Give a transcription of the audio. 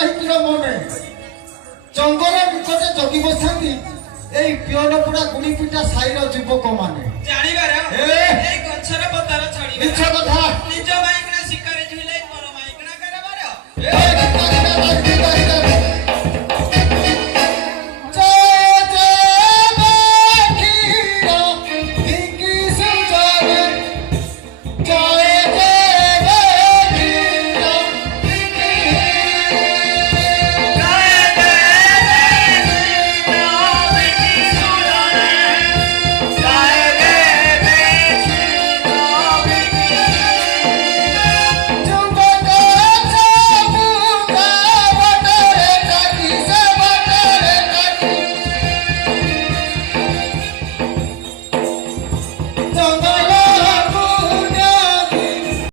ନାହିଁକିର ମନେ ଜଙ୍ଗଲ ନିକଟରେ ଜଗି ବସିଥାନ୍ତି ଏଇ ପିଅନପୁଡ଼ା ଗୁଣିପିଟା ସାହିର ଯୁବକ ମାନେ ଜାଣିବାର ଏଇ ଗଛର ପତାର ଛାଡ଼ିବାର ମିଛ କଥା